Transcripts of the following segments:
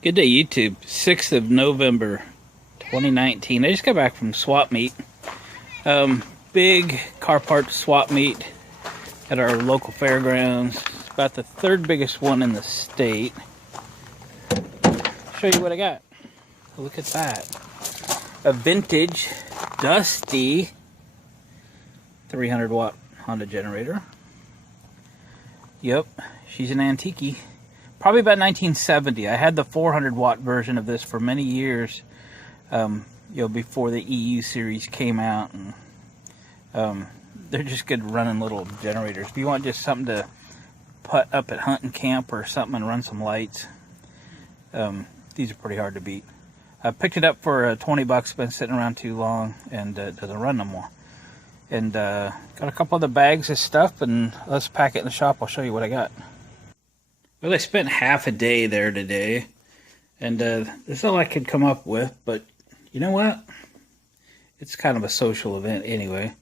Good day, YouTube. 6th of November, 2019. I just got back from swap meet. Big car parts swap meet at our local fairgrounds. It's about the third biggest one in the state. Show you what I got. Look at that. A vintage, dusty 300 watt Honda generator. Yep, she's an antique. Probably about 1970. I had the 400 watt version of this for many years, before the EU series came out, and they're just good running little generators. If you want just something to put up at hunting camp or something and run some lights, these are pretty hard to beat. I picked it up for 20 bucks. Been sitting around too long and doesn't run no more. And got a couple of the bags of stuff, and let's pack it in the shop. I'll show you what I got. Well, I spent half a day there today, and this is all I could come up with, but you know what? It's kind of a social event anyway.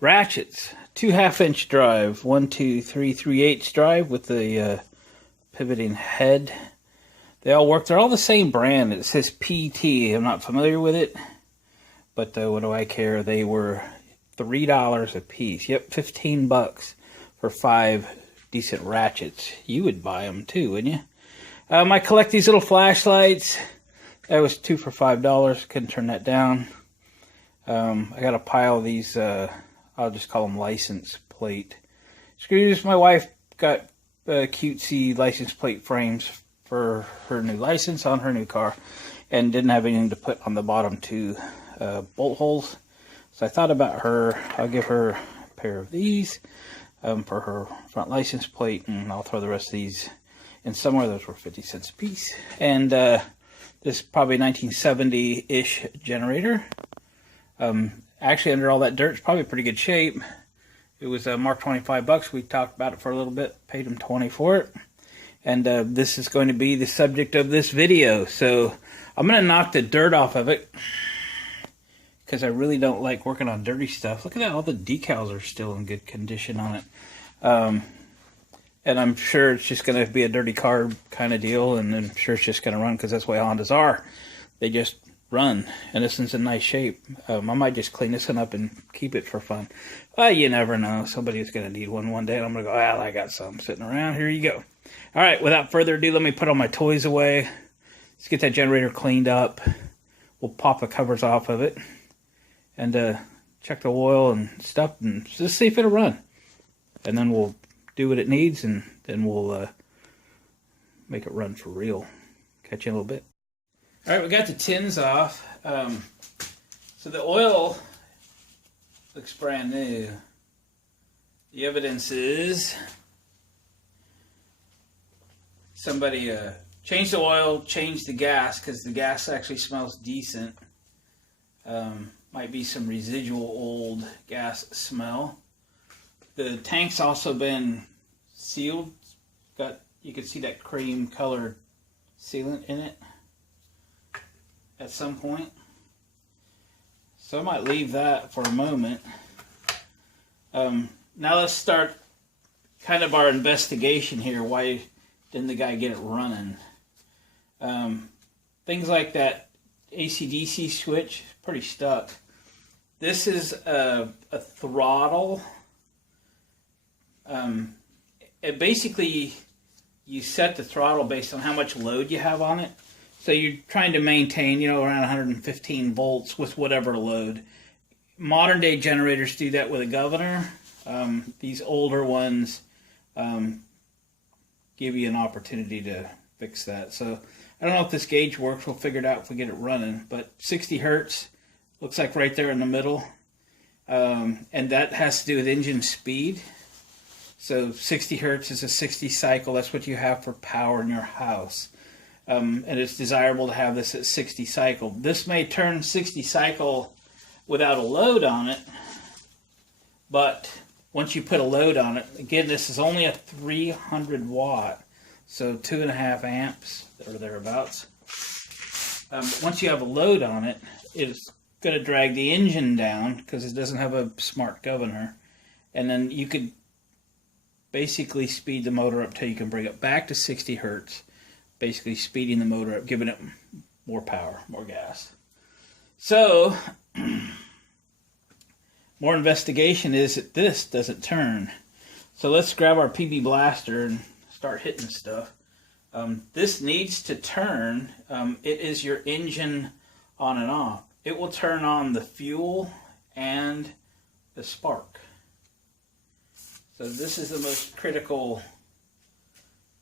Ratchets, 2 1/2-inch drive, 1, 2, 3, 3/8 drive with the pivoting head. They all work. They're all the same brand. It says PT. I'm not familiar with it, but what do I care? They were $3 a piece. Yep, 15 bucks for 5 decent ratchets. You would buy them too, wouldn't you? I collect these little flashlights. That was 2 for $5. Couldn't turn that down. I got a pile of these, I'll just call them license plate screws. My wife got cutesy license plate frames for her new license on her new car, and didn't have anything to put on the bottom 2 bolt holes. So I thought about her. I'll give her a pair of these for her front license plate, and I'll throw the rest of these in somewhere. Those were 50 cents a piece. And this is probably 1970-ish generator. Actually, under all that dirt, it's probably pretty good shape. It was marked 25 bucks. We talked about it for a little bit, paid him 20 for it. And this is going to be the subject of this video. So I'm going to knock the dirt off of it, because I really don't like working on dirty stuff. Look at that, all the decals are still in good condition on it. And I'm sure it's just going to be a dirty carb kind of deal, and I'm sure it's just going to run, because that's the way Hondas are. They just run, and this one's in nice shape. I might just clean this one up and keep it for fun. You never know. Somebody's going to need one day, and I'm going to go, well, I got some sitting around. Here you go. All right, without further ado, let me put all my toys away. Let's get that generator cleaned up. We'll pop the covers off of it, and check the oil and stuff, and just see if it'll run. And then we'll do what it needs, and then we'll make it run for real. Catch you in a little bit. All right, we got the tins off. So the oil looks brand new. The evidence is somebody changed the oil, changed the gas, because the gas actually smells decent. Might be some residual old gas smell. The tank's also been sealed. You can see that cream colored sealant in it at some point. So I might leave that for a moment. Now let's start kind of our investigation here. Why didn't the guy get it running? Things like that AC/DC switch, pretty stuck. This is a throttle. It basically, you set the throttle based on how much load you have on it. So you're trying to maintain, around 115 volts with whatever load. Modern day generators do that with a governor. These older ones give you an opportunity to fix that. So I don't know if this gauge works. We'll figure it out if we get it running. But 60 hertz looks like right there in the middle. And that has to do with engine speed. So 60 hertz is a 60 cycle. That's what you have for power in your house. And it's desirable to have this at 60 cycle. This may turn 60 cycle without a load on it, but once you put a load on it, again, this is only a 300 watt, so 2.5 amps or thereabouts. Once you have a load on it, it's going to drag the engine down because it doesn't have a smart governor, and then you could basically speed the motor up till you can bring it back to 60 hertz basically speeding the motor up, giving it more power, more gas. So, more investigation is that this doesn't turn. So let's grab our PB blaster and start hitting stuff. This needs to turn. It is your engine on and off. It will turn on the fuel and the spark. So this is the most critical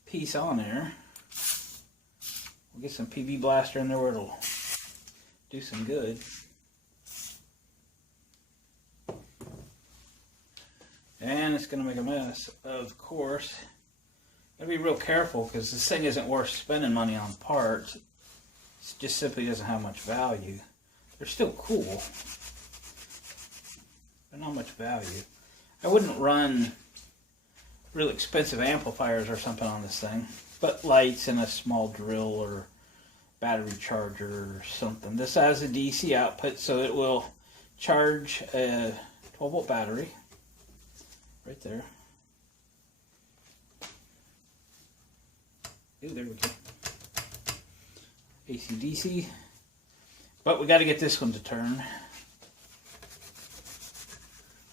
piece on there. We'll get some PB blaster in there where it'll do some good. And it's going to make a mess, of course. Gotta be real careful because this thing isn't worth spending money on parts. It just simply doesn't have much value. They're still cool, but not much value. I wouldn't run real expensive amplifiers or something on this thing, but lights and a small drill or battery charger or something. This has a DC output, so it will charge a 12-volt battery right there. Ooh, there we go. AC/DC. But we got to get this one to turn.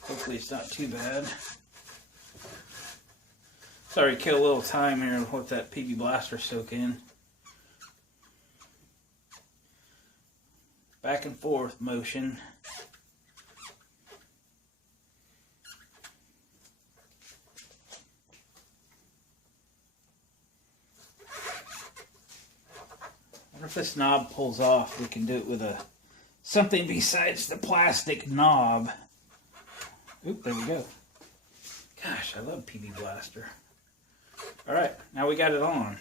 Hopefully it's not too bad. Sorry, kill a little time here and let that PB blaster soak in. Back and forth motion. I wonder if this knob pulls off. We can do it with something besides the plastic knob. Oop, there we go. Gosh, I love PB blaster. Alright, now we got it on.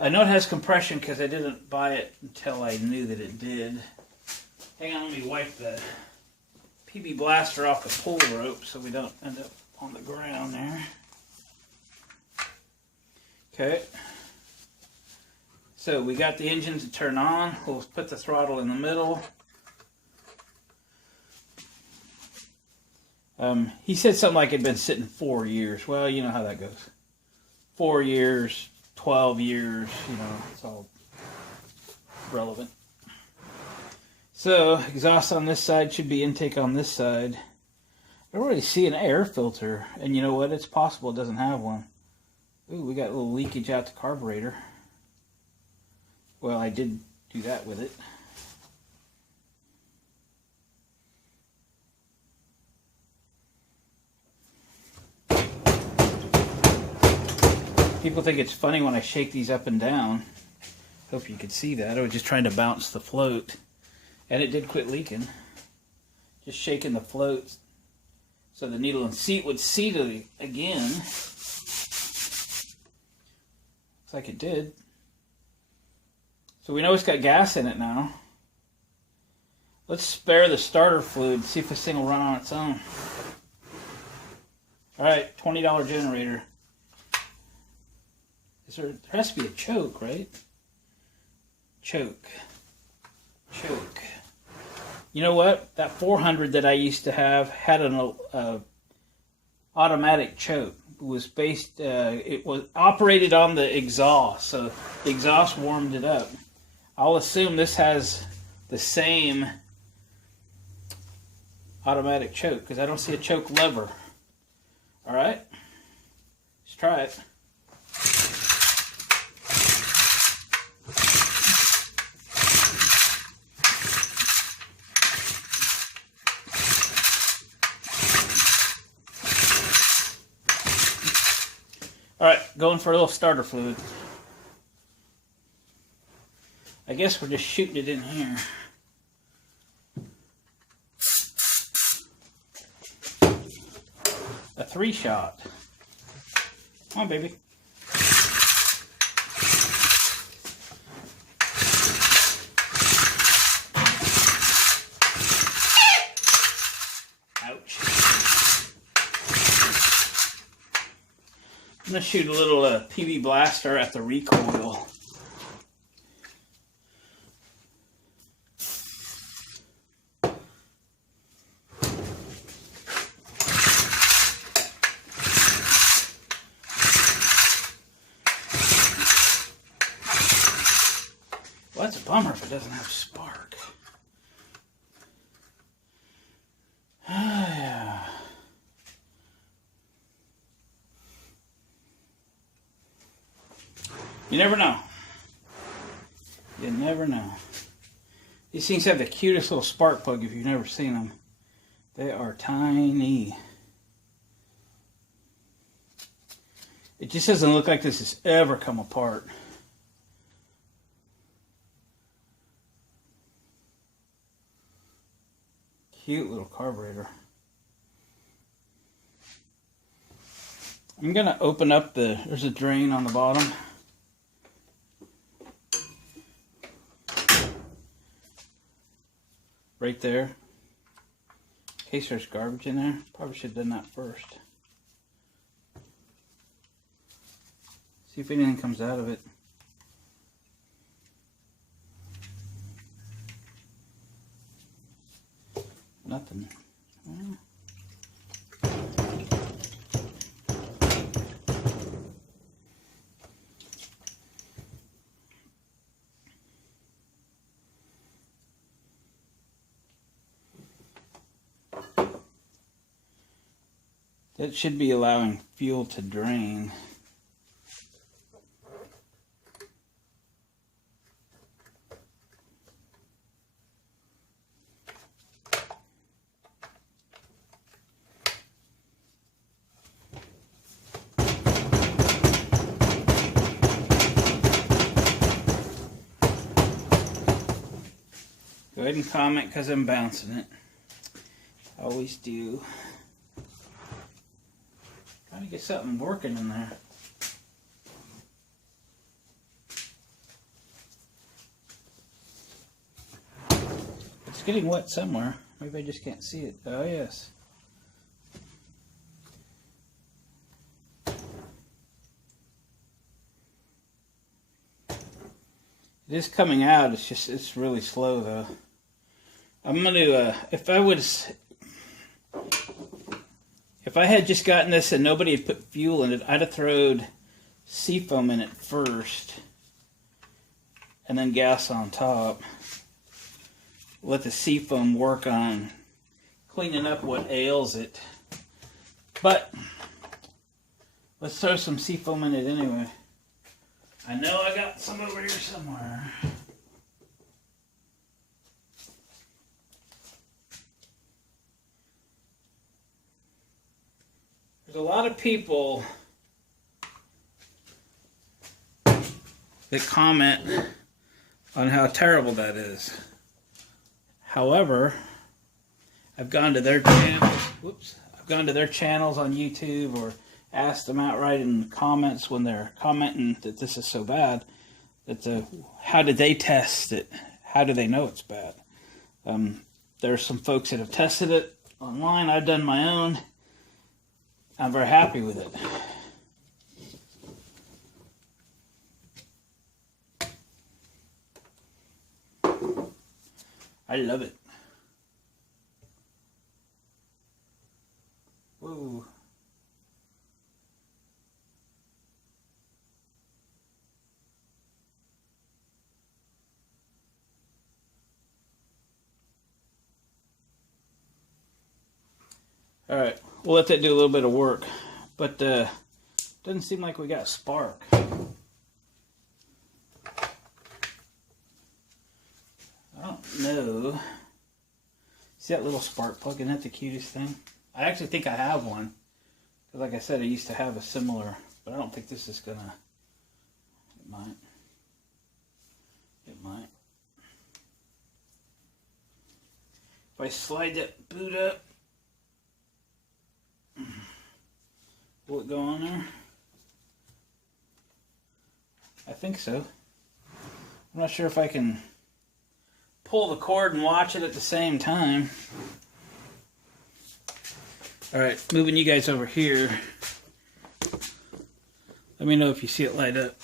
I know it has compression because I didn't buy it until I knew that it did. Hang on, let me wipe the PB blaster off the pull rope so we don't end up on the ground there. Okay. So we got the engine to turn on. We'll put the throttle in the middle. He said something like it had been sitting 4 years. Well, you know how that goes. 4 years, 12 years, you know, it's all relevant. So, exhaust on this side should be intake on this side. I already see an air filter, and you know what? It's possible it doesn't have one. Ooh, we got a little leakage out the carburetor. Well, I did do that with it. People think it's funny when I shake these up and down. Hope you could see that. I was just trying to bounce the float. And it did quit leaking. Just shaking the float so the needle and seat would seat it again. Looks like it did. So we know it's got gas in it now. Let's spare the starter fluid and see if this thing will run on its own. Alright, $20 generator. There has to be a choke, right? Choke. Choke. You know what? That 400 that I used to have had an automatic choke. It was based. It was operated on the exhaust, so the exhaust warmed it up. I'll assume this has the same automatic choke because I don't see a choke lever. All right, let's try it. Alright, going for a little starter fluid. I guess we're just shooting it in here. A 3-shot. Come on, baby. Ouch. I'm going to shoot a little PB blaster at the recoil. Well, that's a bummer if it doesn't have spark. Yeah. You never know. You never know. These things have the cutest little spark plug if you've never seen them. They are tiny. It just doesn't look like this has ever come apart. Cute little carburetor. I'm going to open up there's a drain on the bottom. Right there. In case there's garbage in there. Probably should have done that first. See if anything comes out of it. Nothing. That should be allowing fuel to drain. Go ahead and comment because I'm bouncing it. I always do. Trying to get something working in there. It's getting wet somewhere. Maybe I just can't see it. Oh yes. It is coming out. It's really slow though. I'm gonna if I had just gotten this and nobody had put fuel in it, I'd have thrown seafoam in it first and then gas on top. Let the seafoam work on cleaning up what ails it. But let's throw some seafoam in it anyway. I know I got some over here somewhere. There's a lot of people that comment on how terrible that is. However, I've gone to their channels. I've gone to their channels on YouTube or asked them outright in the comments when they're commenting that this is so bad. How did they test it? How do they know it's bad? There are some folks that have tested it online. I've done my own. I'm very happy with it. I love it. Whoa. All right, we'll let that do a little bit of work, but doesn't seem like we got a spark. I don't know. See that little spark plug? Isn't that the cutest thing? I actually think I have one. Because like I said, I used to have a similar, but I don't think this is gonna. It might. It might. If I slide that boot up, will it go on there? I think so. I'm not sure if I can pull the cord and watch it at the same time. Alright, moving you guys over here. Let me know if you see it light up.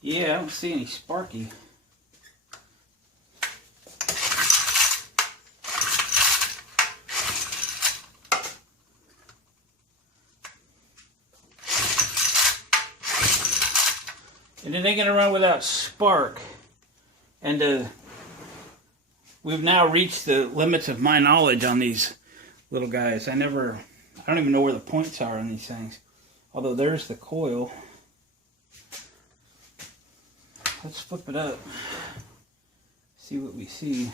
Yeah, I don't see any sparky. And it ain't gonna run without spark. And we've now reached the limits of my knowledge on these little guys. I don't even know where the points are on these things. Although there's the coil. Let's flip it up. See what we see.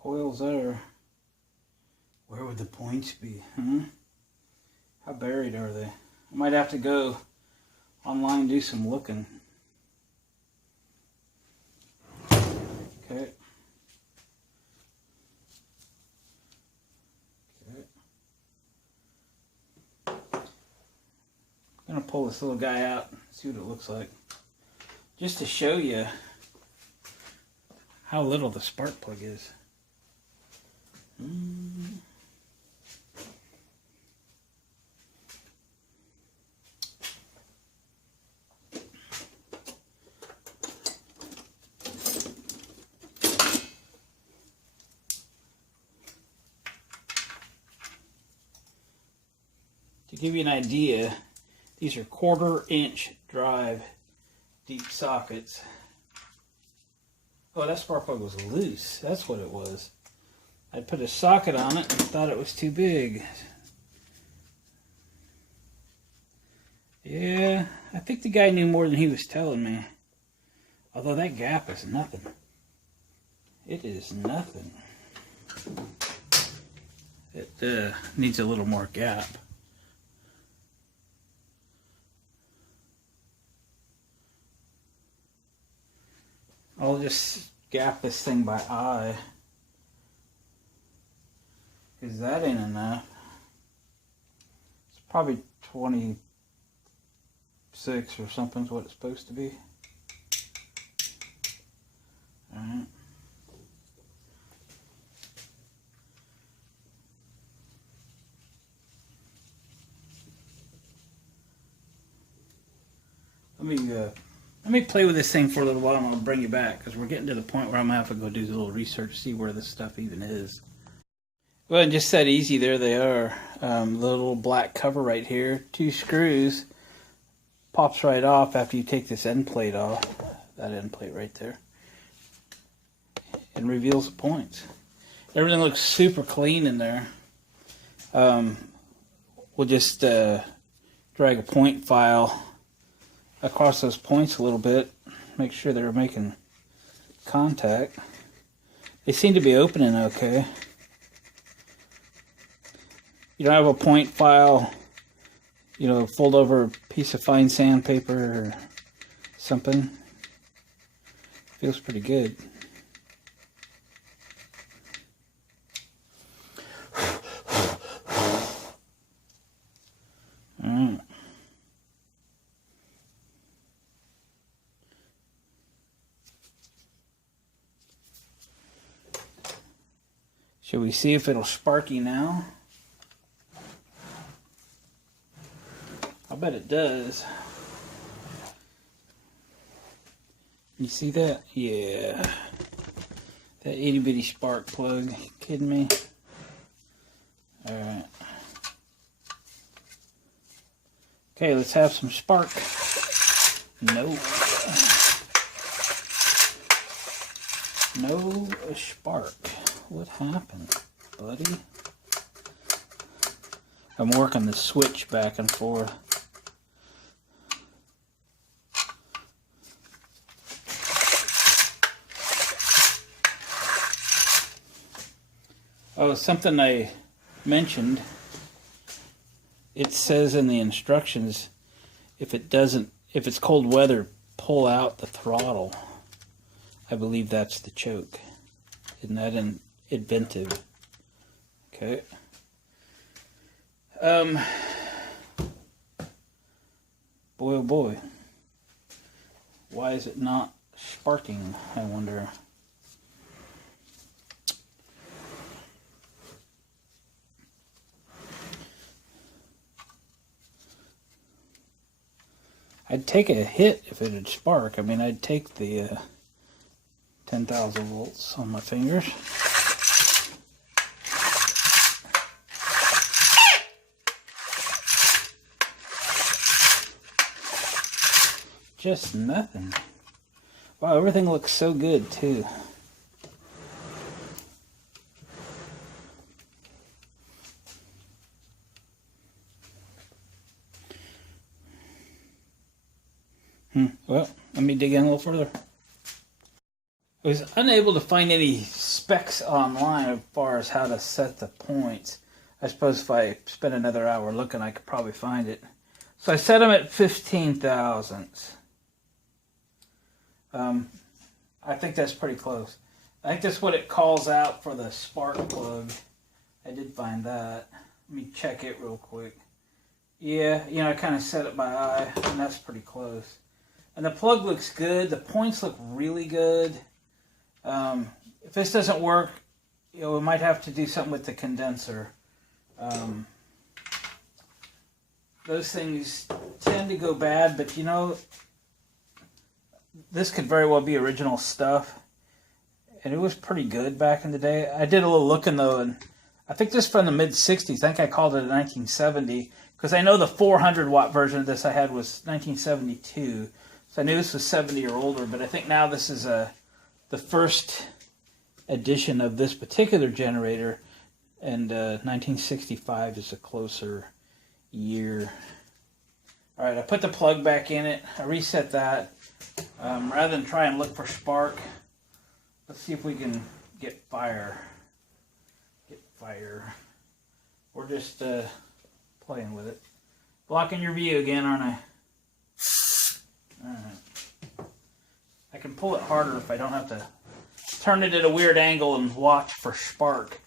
Coils there. Where would the points be? Huh? How buried are they? I might have to go online and do some looking. Okay. I'm going to pull this little guy out and see what it looks like. Just to show you how little the spark plug is. To give you an idea, these are 1/4 inch drive deep sockets. Oh, that spark plug was loose. That's what it was. I put a socket on it and thought it was too big. Yeah, I think the guy knew more than he was telling me. Although that gap is nothing. It is nothing. It needs a little more gap. I'll just gap this thing by eye. Because that ain't enough. It's probably 26 or something is what it's supposed to be. Alright. Let me play with this thing for a little while and I'll bring you back because we're getting to the point where I'm going to have to go do a little research, see where this stuff even is. Well, and just that easy, there they are. The little black cover right here, 2 screws, pops right off after you take this end plate off, that end plate right there, and reveals the points. Everything looks super clean in there. We'll just drag a point file across those points a little bit, make sure they're making contact. They seem to be opening okay. You don't have a point file, you know, fold over a piece of fine sandpaper or something. Feels pretty good. Alright. Shall we see if it'll sparky now? I bet it does. You see that? Yeah. That itty bitty spark plug. You kidding me? Alright. Okay, let's have some spark. No. No spark. What happened, buddy? I'm working the switch back and forth. Oh, something I mentioned. It says in the instructions, if it's cold weather, pull out the throttle. I believe that's the choke. Isn't that inventive? Okay. Boy, oh boy. Why is it not sparking, I wonder? I'd take a hit if it would spark. I mean, I'd take the 10,000 volts on my fingers. Just nothing. Wow, everything looks so good too. Well, let me dig in a little further. I was unable to find any specs online as far as how to set the points. I suppose if I spent another hour looking, I could probably find it. So I set them at 15 thousandths. I think that's pretty close. I think that's what it calls out for the spark plug. I did find that. Let me check it real quick. Yeah, you know, I kind of set it by eye, and that's pretty close. And the plug looks good. The points look really good. If this doesn't work, you know, we might have to do something with the condenser. Those things tend to go bad, but you know, this could very well be original stuff. And it was pretty good back in the day. I did a little looking though, and I think this is from the mid-60s. I think I called it a 1970, because I know the 400 watt version of this I had was 1972. So I knew this was 70 or older, but I think now this is the first edition of this particular generator, and 1965 is a closer year. All right, I put the plug back in it. I reset that. Rather than try and look for spark, let's see if we can get fire. We're just playing with it. Blocking your view again, aren't I? Alright. I can pull it harder if I don't have to turn it at a weird angle and watch for spark.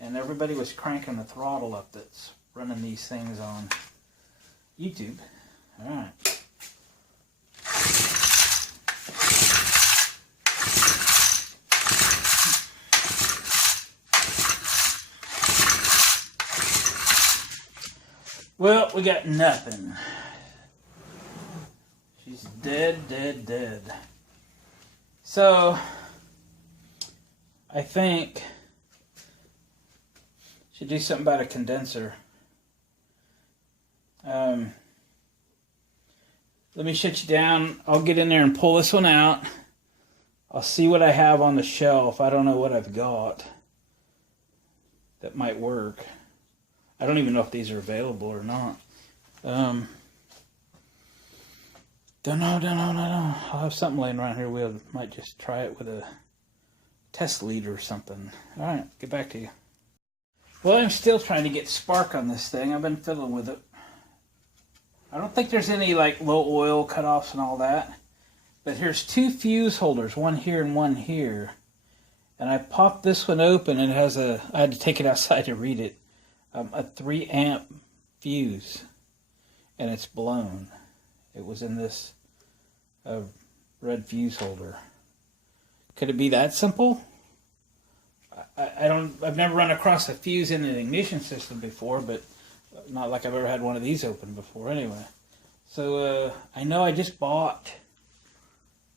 And everybody was cranking the throttle up that's running these things on YouTube. Alright. Well, we got nothing. She's dead. So, I think should do something about a condenser. Let me shut you down. I'll get in there and pull this one out. I'll see what I have on the shelf. I don't know what I've got that might work. I don't even know if these are available or not. Don't know. I'll have something laying around here. We might just try it with a test lead or something. All right, get back to you. Well, I'm still trying to get spark on this thing. I've been fiddling with it. I don't think there's any like low oil cutoffs and all that. But here's two fuse holders, one here and one here. And I popped this one open and it has I had to take it outside to read it. A 3 amp fuse, and it's blown. It was in this red fuse holder. Could it be that simple? I've never run across a fuse in an ignition system before, but not like I've ever had one of these open before anyway. So I know I just bought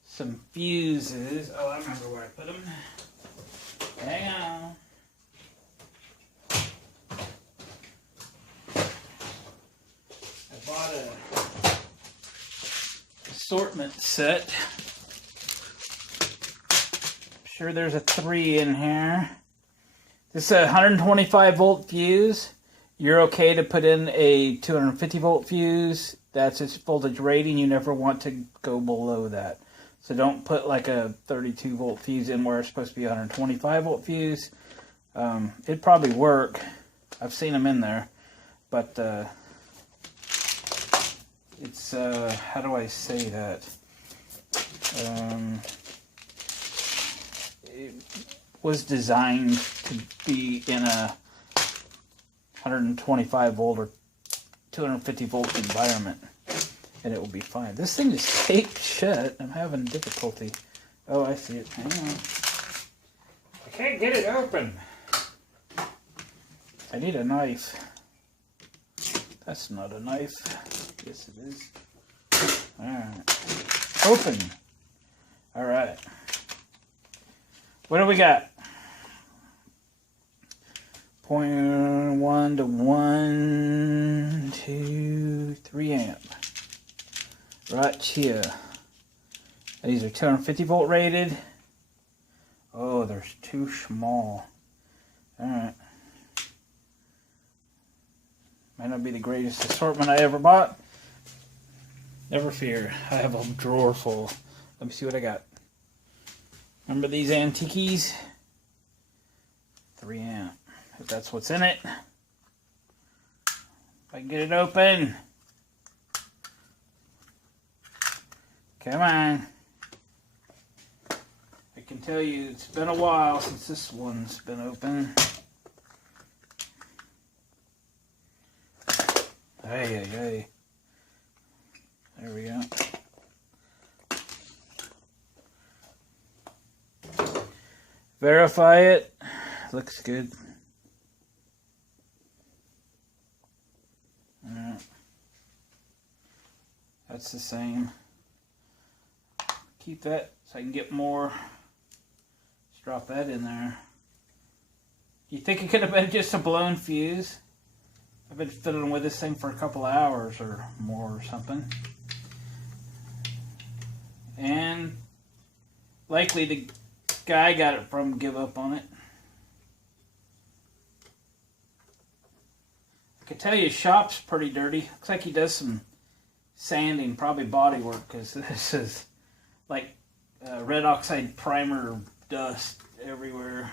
some fuses. Oh, I remember where I put them. Hang on. Bought a assortment set. I'm sure there's a 3 in here. This is a 125 volt fuse. You're okay to put in a 250 volt fuse. That's its voltage rating. You never want to go below that. So don't put like a 32 volt fuse in where it's supposed to be a 125 volt fuse. It'd probably work. I've seen them in there, but it's, how do I say that? It was designed to be in a 125 volt or 250 volt environment, and it will be fine. This thing is taped shut. I'm having difficulty. Oh, I see it. Hang on. I can't get it open. I need a knife. That's not a knife. Yes, it is. Alright. Open. Alright. What do we got? 0.1 to 1, 2, 3 amp. Right here. These are 250 volt rated. Oh, there's too small. Alright. Might not be the greatest assortment I ever bought. Never fear. I have a drawer full. Let me see what I got. Remember these antiques? 3 amp. If that's what's in it. If I can get it open. Come on. I can tell you it's been a while since this one's been open. Hey, hey, hey. There we go. Verify it. Looks good. That's the same. Keep that so I can get more. Just drop that in there. You think it could have been just a blown fuse? I've been fiddling with this thing for a couple hours or more or something. And likely the guy I got it from give up on it. I can tell you his shop's pretty dirty. Looks like he does some sanding, probably body work, because this is like red oxide primer dust everywhere.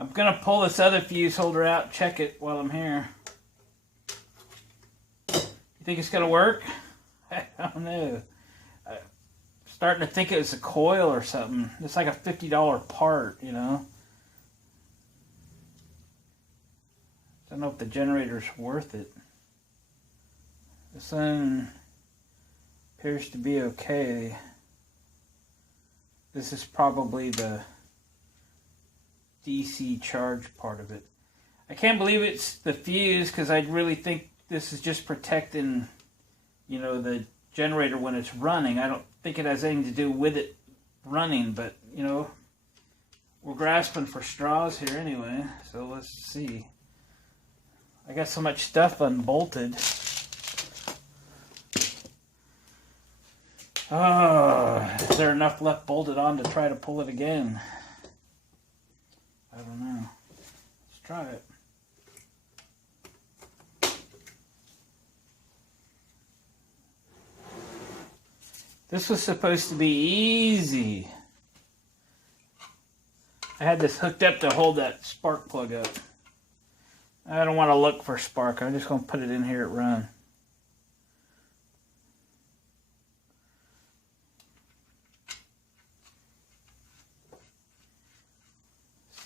I'm going to pull this other fuse holder out, check it while I'm here. You think it's going to work? I don't know. I'm starting to think it was a coil or something. It's like a $50 part, you know. I don't know if the generator's worth it. This one appears to be okay. This is probably the DC charge part of it. I can't believe it's the fuse, because I really think this is just protecting, you know, the generator when it's running. I don't think it has anything to do with it running, but, you know, we're grasping for straws here anyway, so let's see. I got so much stuff unbolted. Oh, is there enough left bolted on to try to pull it again? I don't know. Let's try it. This was supposed to be easy. I had this hooked up to hold that spark plug up. I don't want to look for spark. I'm just going to put it in here at run.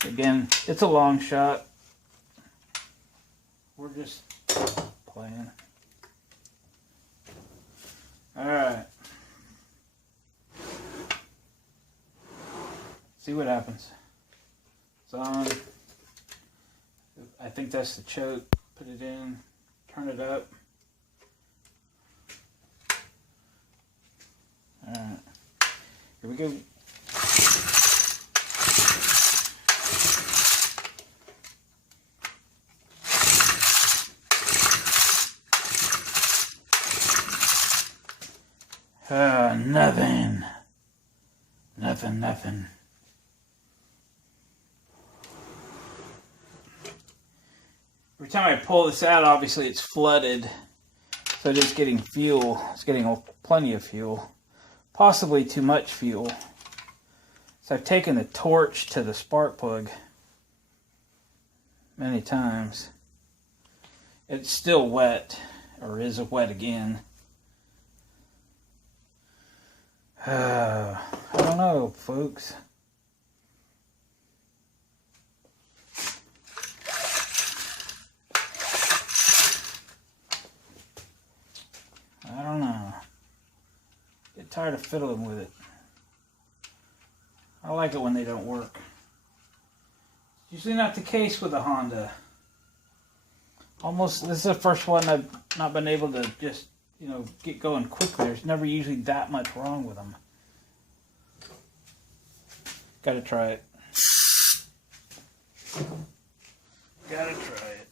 Again, it's a long shot. We're just playing. Alright. See what happens. It's on. I think that's the choke. Put it in. Turn it up. Alright. Here we go. Nothing. Nothing. Every time I pull this out, obviously it's flooded. So it is getting fuel. It's getting plenty of fuel. Possibly too much fuel. So I've taken the torch to the spark plug many times. It's still wet, or is wet again. I don't know, folks. I don't know. Get tired of fiddling with it. I like it when they don't work. It's usually not the case with a Honda. Almost, this is the first one I've not been able to just you know, get going quickly. There's never usually that much wrong with them. Gotta try it. Gotta try it.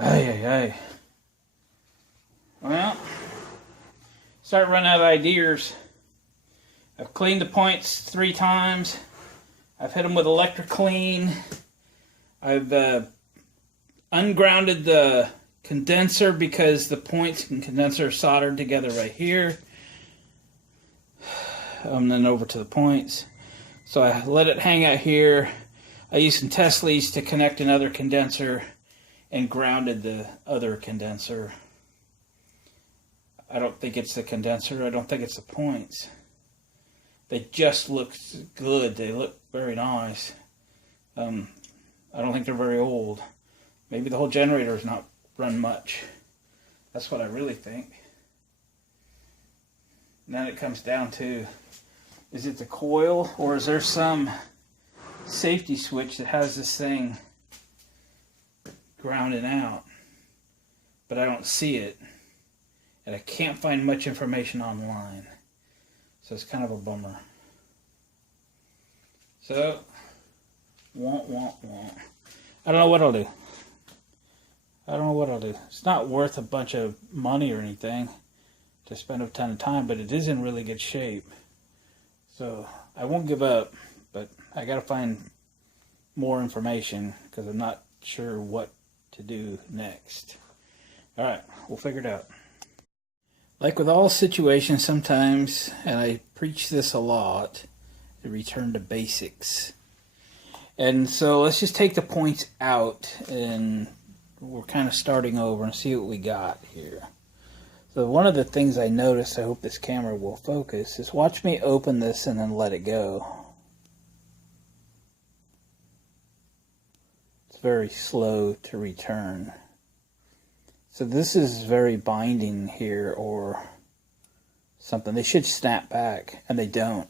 Ay. Well, start running out of ideas. I've cleaned the points 3 times. I've hit them with electric clean. I've ungrounded the condenser because the points and condenser are soldered together right here. And then over to the points. So I let it hang out here. I used some test leads to connect another condenser and grounded the other condenser. I don't think it's the condenser. I don't think it's the points. They just look good. They look very nice. I don't think they're very old. Maybe the whole generator has not run much. That's what I really think. And then it comes down to, is it the coil or is there some safety switch that has this thing grounded out? But I don't see it. And I can't find much information online. So it's kind of a bummer. So, wah. I don't know what I'll do. It's not worth a bunch of money or anything to spend a ton of time, but it is in really good shape. So, I won't give up, but I gotta find more information because I'm not sure what to do next. Alright, we'll figure it out. Like with all situations sometimes, and I preach this a lot, to return to basics. And so let's just take the points out and we're kind of starting over and see what we got here. So one of the things I noticed, I hope this camera will focus, is watch me open this and then let it go. It's very slow to return. So this is very binding here or something. They should snap back, and they don't.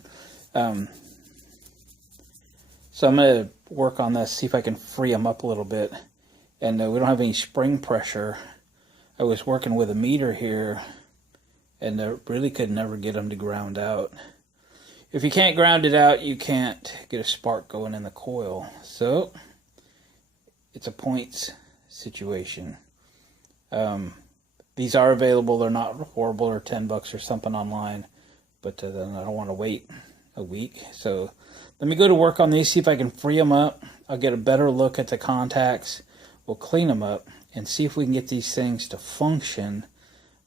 So I'm going to work on this, see if I can free them up a little bit. And we don't have any spring pressure. I was working with a meter here, and I really could never get them to ground out. If you can't ground it out, you can't get a spark going in the coil. So it's a points situation. These are available. They're not horrible or $10 or something online, but then I don't want to wait a week. So let me go to work on these, see if I can free them up. I'll get a better look at the contacts. We'll clean them up and see if we can get these things to function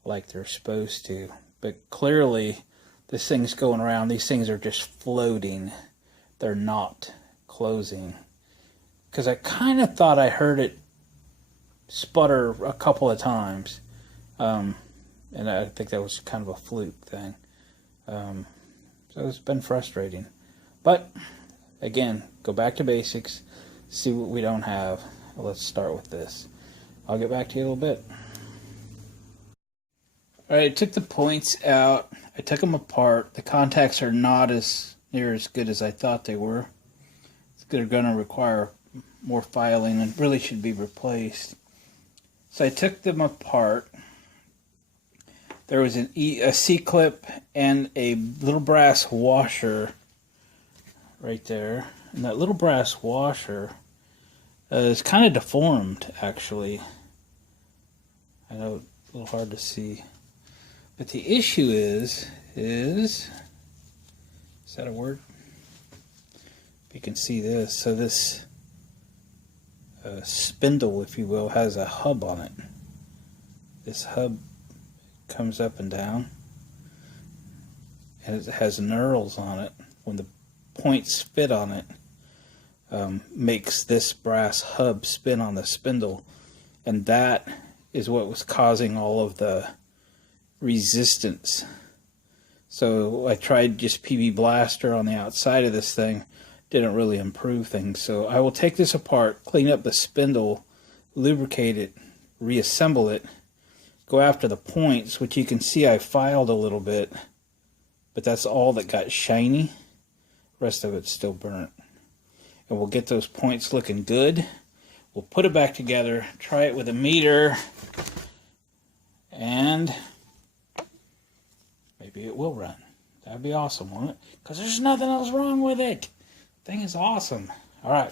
like they're supposed to. But clearly, this thing's going around. These things are just floating. They're not closing. Because I kind of thought I heard it sputter a couple of times, and I think that was kind of a fluke thing. So it's been frustrating, but again, go back to basics, see what we don't have. Let's start with this. I'll get back to you in a little bit. Alright, I took the points out, I took them apart. The contacts are not as near as good as I thought they were. They're going to require more filing and really should be replaced. So I took them apart. There was a C-clip and a little brass washer right there. And that little brass washer is kind of deformed, actually. I know it's a little hard to see. But the issue is that a word? You can see this. So this spindle, if you will, has a hub on it. This hub comes up and down, and it has knurls on it. When the points fit on it, makes this brass hub spin on the spindle, and that is what was causing all of the resistance. So I tried just PB Blaster on the outside of this thing. didn't really improve things. So I will take this apart, clean up the spindle, lubricate it, reassemble it, go after the points, which you can see I filed a little bit, but that's all that got shiny. The rest of it's still burnt. And we'll get those points looking good. We'll put it back together, try it with a meter, and maybe it will run. That'd be awesome, won't it? Because there's nothing else wrong with it. Thing is awesome. All right.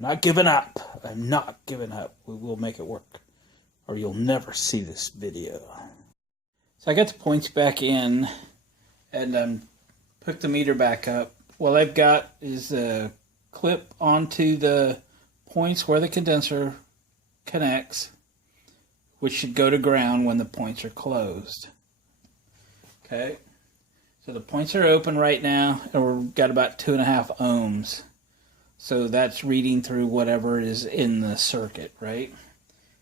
I'm not giving up. I'm not giving up. We will make it work, or you'll never see this video. So I got the points back in, and put the meter back up. What I've got is a clip onto the points where the condenser connects, which should go to ground when the points are closed. Okay, so the points are open right now, and we've got about 2.5 ohms. So that's reading through whatever is in the circuit, right?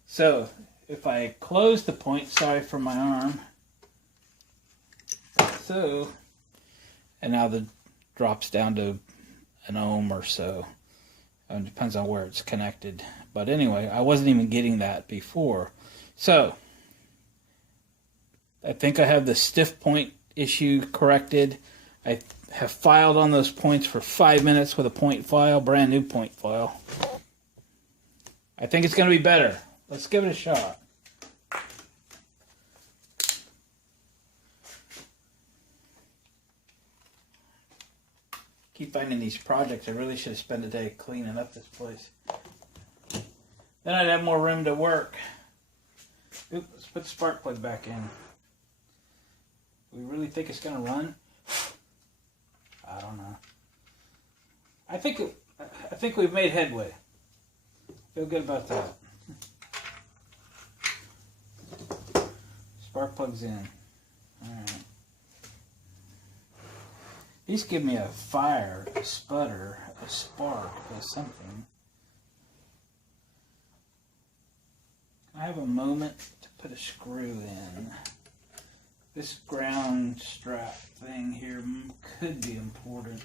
So if I close the point, sorry for my arm, so, and now the drops down to 1 ohm or so. It depends on where it's connected. But anyway, I wasn't even getting that before. So, I think I have the stiff point issue corrected. I have filed on those points for 5 minutes with a point file, brand new point file. I think it's going to be better. Let's give it a shot. Keep finding these projects. I really should have spent a day cleaning up this place. Then I'd have more room to work. Oop, let's put the spark plug back in. Do we really think it's going to run? I don't know. I think we've made headway. Feel good about that. Spark plug's in. All right. These give me a fire, a sputter, a spark, or something. I have a moment to put a screw in. This ground strap thing here could be important.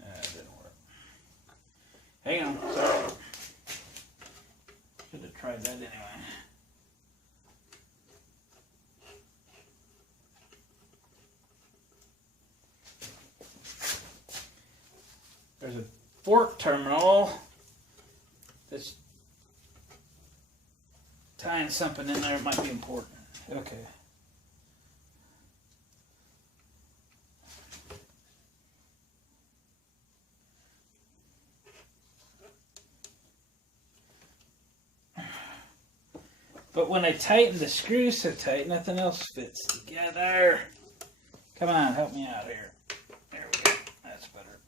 That didn't work. Hang on, sorry. Should have tried that anyway. There's a fork terminal that's tying something in there. It might be important. Okay. But when I tighten the screws so tight, nothing else fits together. Come on, help me out here. There we go. That's better.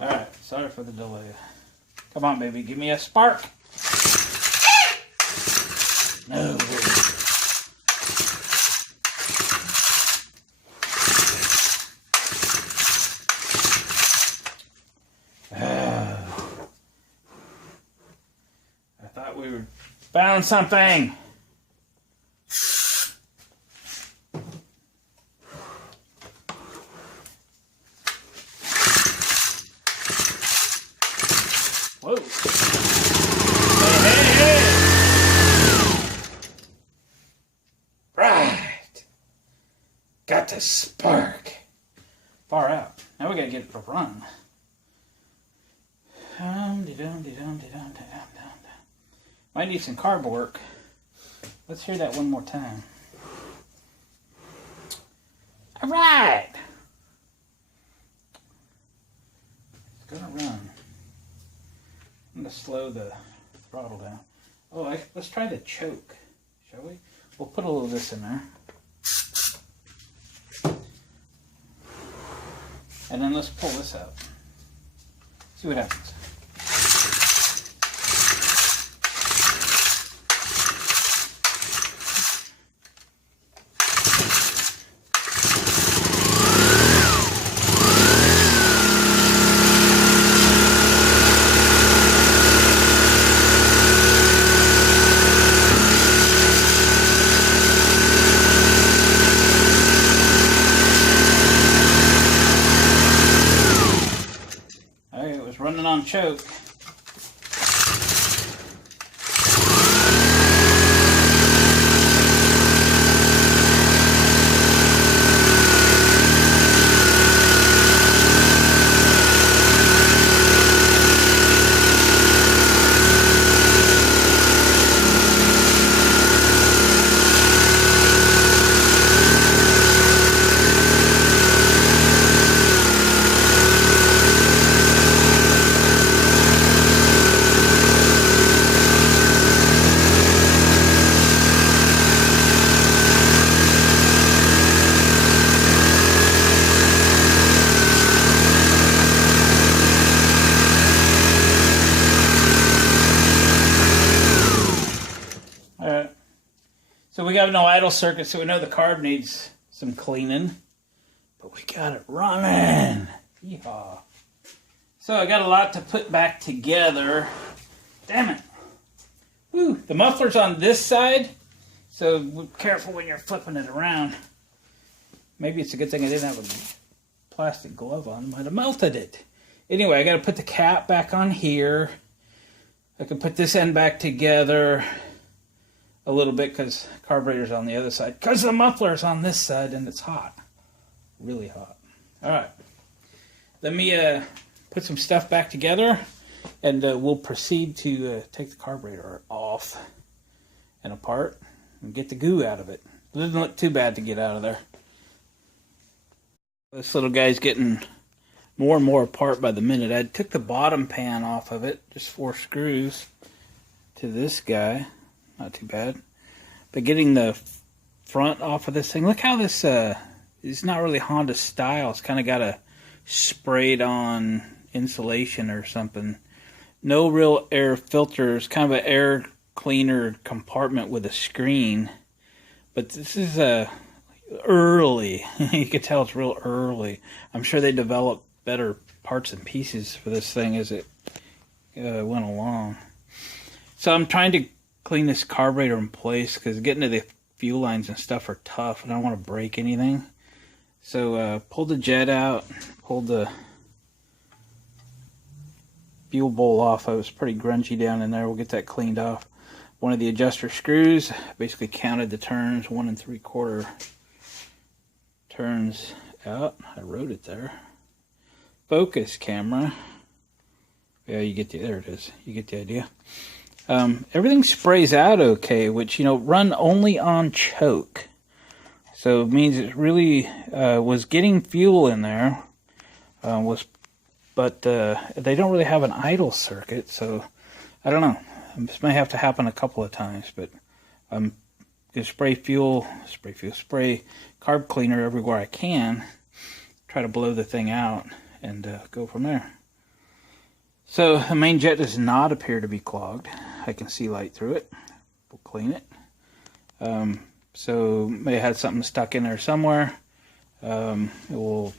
Alright, sorry for the delay. Come on, baby, give me a spark. No. I thought we were found something. Whoa. Hey. Right. Got the spark. Far out. Now we gotta get it to run. Might need some carb work. Let's hear that one more time. All right. It's gonna run. I'm gonna slow the throttle down. Oh, let's try the choke, shall we? We'll put a little of this in there. And then let's pull this out. See what happens. on choke. So we got no idle circuit, so we know the carb needs some cleaning. But we got it running. Yeehaw. So I got a lot to put back together. Damn it. Woo. The muffler's on this side, so be careful when you're flipping it around. Maybe it's a good thing I didn't have a plastic glove on. Might have melted it. Anyway, I got to put the cap back on here. I can put this end back together a little bit because carburetor's on the other side. Because the muffler's on this side and it's hot. Really hot. Alright. Let me put some stuff back together and we'll proceed to take the carburetor off and apart and get the goo out of it. It doesn't look too bad to get out of there. This little guy's getting more and more apart by the minute. I took the bottom pan off of it, just 4 screws to this guy. Not too bad. But getting the front off of this thing, look how this, it's not really Honda style. It's kind of got a sprayed on insulation or something. No real air filters, kind of an air cleaner compartment with a screen. But this is early. You can tell it's real early. I'm sure they developed better parts and pieces for this thing as it went along. So I'm trying to clean this carburetor in place because getting to the fuel lines and stuff are tough and I don't want to break anything. So pulled the jet out, pulled the fuel bowl off. It was pretty grungy down in there. We'll get that cleaned off. One of the adjuster screws, basically counted the turns, 1 3/4 turns out. I wrote it there. Focus camera. Yeah, you get the, there it is. You get the idea. Everything sprays out okay, which, you know, run only on choke. So it means it really was getting fuel in there. But they don't really have an idle circuit, so I don't know. This may have to happen a couple of times, but I'm going to spray carb cleaner everywhere I can. Try to blow the thing out and go from there. So the main jet does not appear to be clogged. I can see light through it. We'll clean it. So may have had something stuck in there somewhere. We'll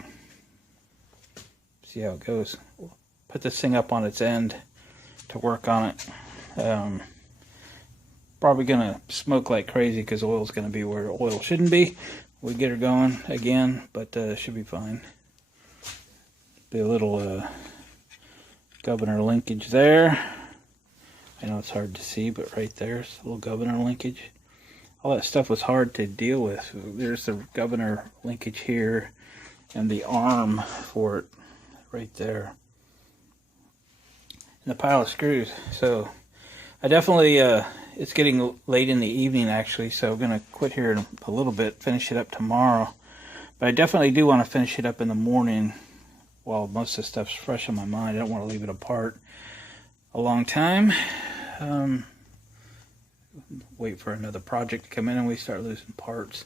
see how it goes. We'll put this thing up on its end to work on it. Probably gonna smoke like crazy because oil's gonna be where oil shouldn't be. We get her going again, but should be fine. Be a little governor linkage there. I know it's hard to see, but right there's a little governor linkage. All that stuff was hard to deal with. There's the governor linkage here and the arm for it right there. And the pile of screws. So I definitely, it's getting late in the evening actually, so I'm going to quit here in a little bit, finish it up tomorrow. But I definitely do want to finish it up in the morning while most of the stuff's fresh in my mind. I don't want to leave it apart a long time. Wait for another project to come in and we start losing parts.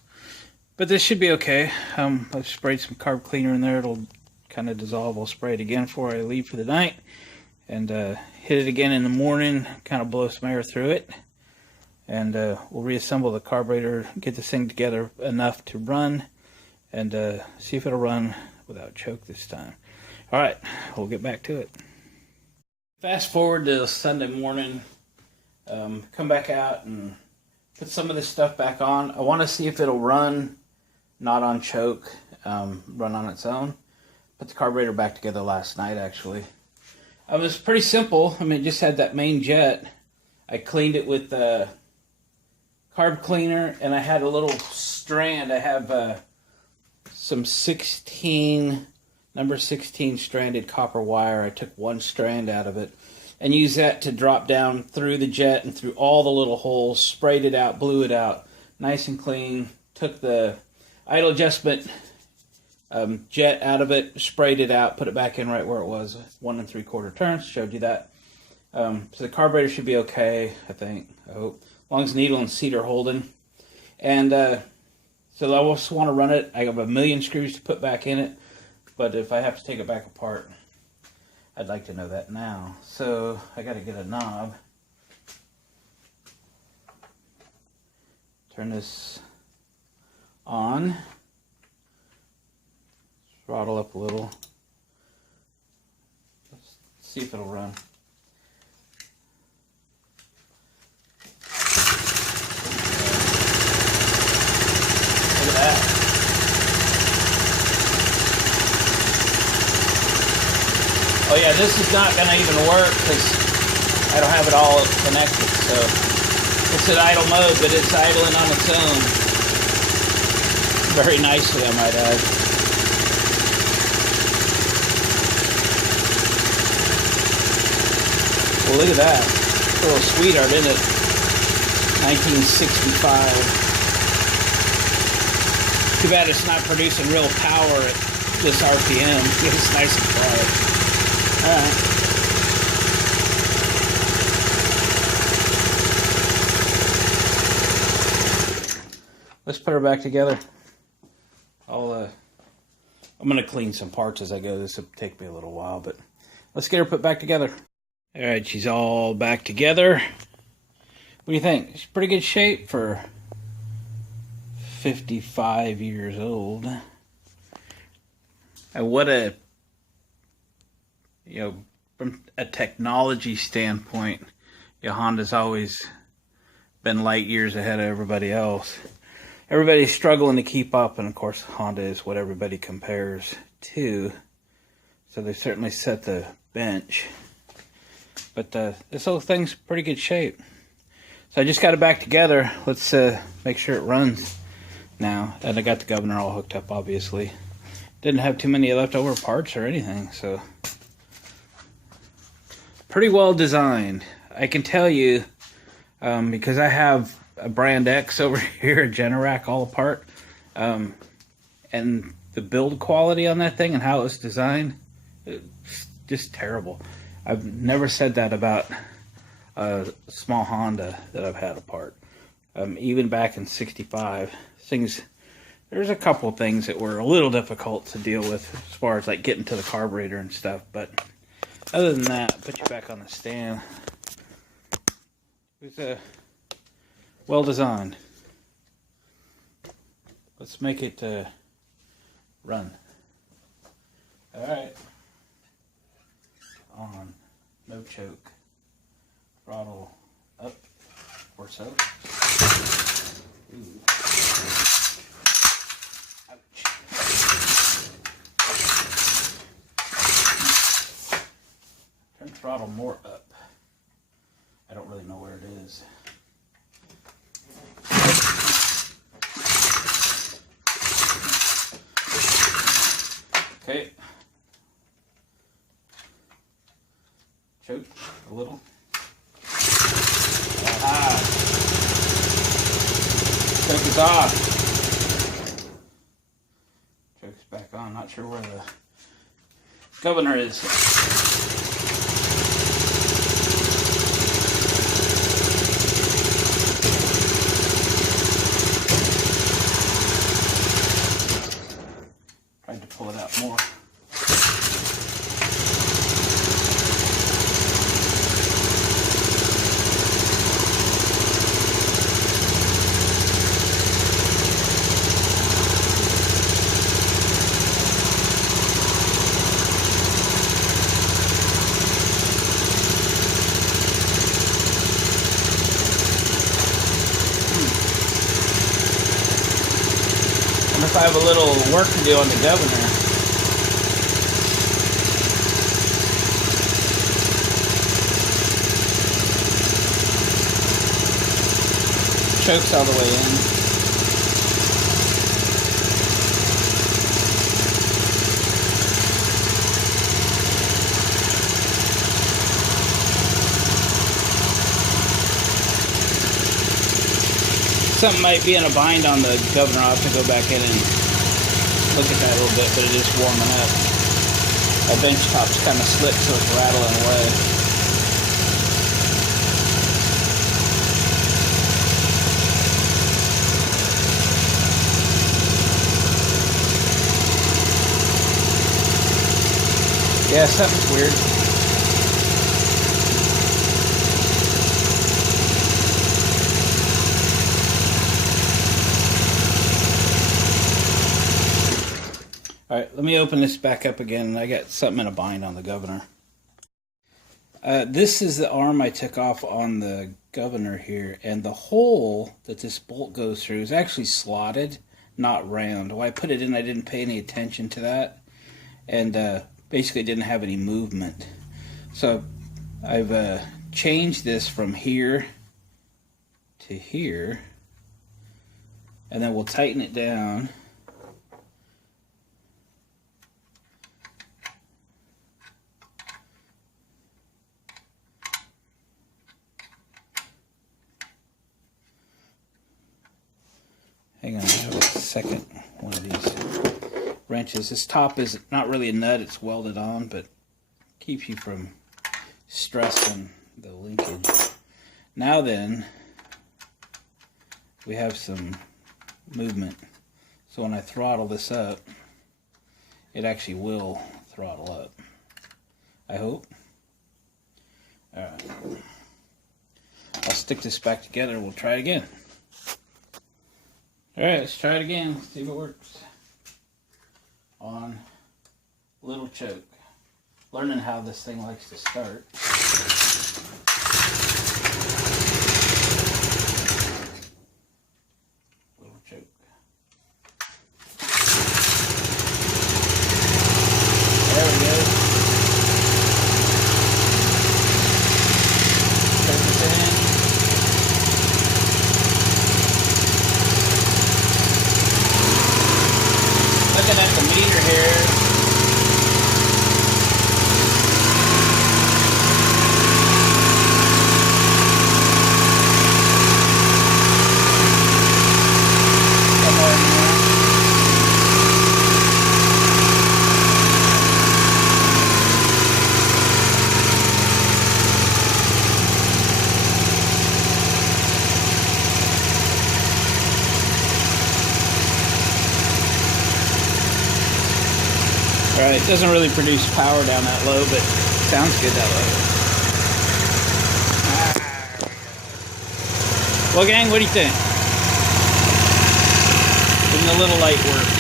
But this should be okay. I've sprayed some carb cleaner in there. It'll kind of dissolve. I'll spray it again before I leave for the night. And hit it again in the morning. Kind of blow some air through it. And we'll reassemble the carburetor. Get this thing together enough to run. And see if it'll run without choke this time. Alright, we'll get back to it. Fast forward to Sunday morning. Come back out and put some of this stuff back on. I want to see if it'll run not on choke, run on its own. Put the carburetor back together last night actually. It's pretty simple. I mean, it just had that main jet. I cleaned it with carb cleaner, and I had a little strand. I have some number 16 stranded copper wire. I took one strand out of it and used that to drop down through the jet and through all the little holes, sprayed it out, blew it out, nice and clean. Took the idle adjustment jet out of it, sprayed it out, put it back in right where it was, 1 3/4 turns, showed you that. So the carburetor should be okay, I think, I hope, as long as needle and seat are holding. And so I also want to run it. I have a million screws to put back in it, but if I have to take it back apart, I'd like to know that now. So I got to get a knob. Turn this on. Throttle up a little. Let's see if it'll run. Look at that. Oh yeah, this is not going to even work because I don't have it all connected. So it's in idle mode, but it's idling on its own. Very nicely, I might add. Well, look at that. A little sweetheart, isn't it? 1965. Too bad it's not producing real power at this RPM. It's nice and quiet. Alright. Let's put her back together. I'm going to clean some parts as I go. This will take me a little while, but let's get her put back together. Alright, she's all back together. What do you think? She's pretty good shape for 55 years old. And what a, from a technology standpoint, Honda's always been light years ahead of everybody else. Everybody's struggling to keep up, and of course Honda is what everybody compares to. So they certainly set the bench. But this whole thing's pretty good shape. So I just got it back together. Let's make sure it runs now. And I got the governor all hooked up, obviously. Didn't have too many leftover parts or anything, so pretty well designed. I can tell you, because I have a Brand X over here, a Generac all apart, and the build quality on that thing and how it was designed, it's just terrible. I've never said that about a small Honda that I've had apart. Even back in '65, there's a couple things that were a little difficult to deal with as far as like getting to the carburetor and stuff, but other than that, put you back on the stand. It was well designed. Let's make it run. Alright. On. No choke. Throttle up or so. Ooh. Ouch. Turn throttle more up. I don't really know where it is. Okay. Choke a little. Aha. Choke is off. Choke's back on. Not sure where the governor is. Tried to pull it out more. If I have a little work to do on the governor. choke's all the way in. Something might be in a bind on the governor. I'll have to go back in and look at that a little bit, but it is warming up. My bench top's kind of slick, so it's rattling away. Yeah, something's weird. Alright, let me open this back up again. I got something in a bind on the governor. This is the arm I took off on the governor here, and the hole that this bolt goes through is actually slotted, not round. When I put it in, I didn't pay any attention to that, and basically didn't have any movement. So I've changed this from here to here, and then we'll tighten it down. Hang on, I have a second one of these wrenches. This top is not really a nut, it's welded on, but keeps you from stressing the linkage. Now then, we have some movement. So when I throttle this up, it actually will throttle up. I hope. Alright. I'll stick this back together and we'll try it again. Alright, let's try it again. See if it works. On little choke. Learning how this thing likes to start. Little choke. There we go. Choke this in. Looking at the meter here. Alright, it doesn't really produce power down that low, but it sounds good that low. Well, gang, what do you think? Even the little light works.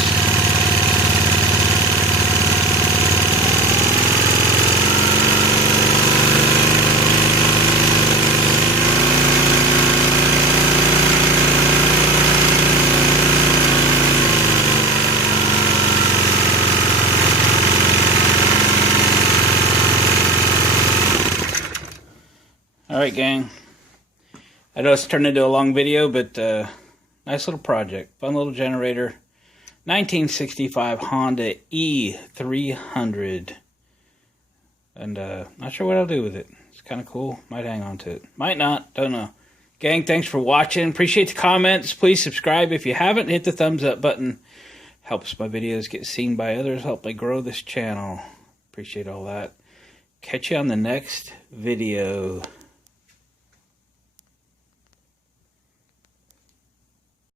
Alright, gang. I know it's turned into a long video, but nice little project. Fun little generator. 1965 Honda E300. And not sure what I'll do with it. It's kind of cool. Might hang on to it. Might not. Don't know. Gang, thanks for watching. Appreciate the comments. Please subscribe if you haven't. Hit the thumbs up button. Helps my videos get seen by others. Help me grow this channel. Appreciate all that. Catch you on the next video.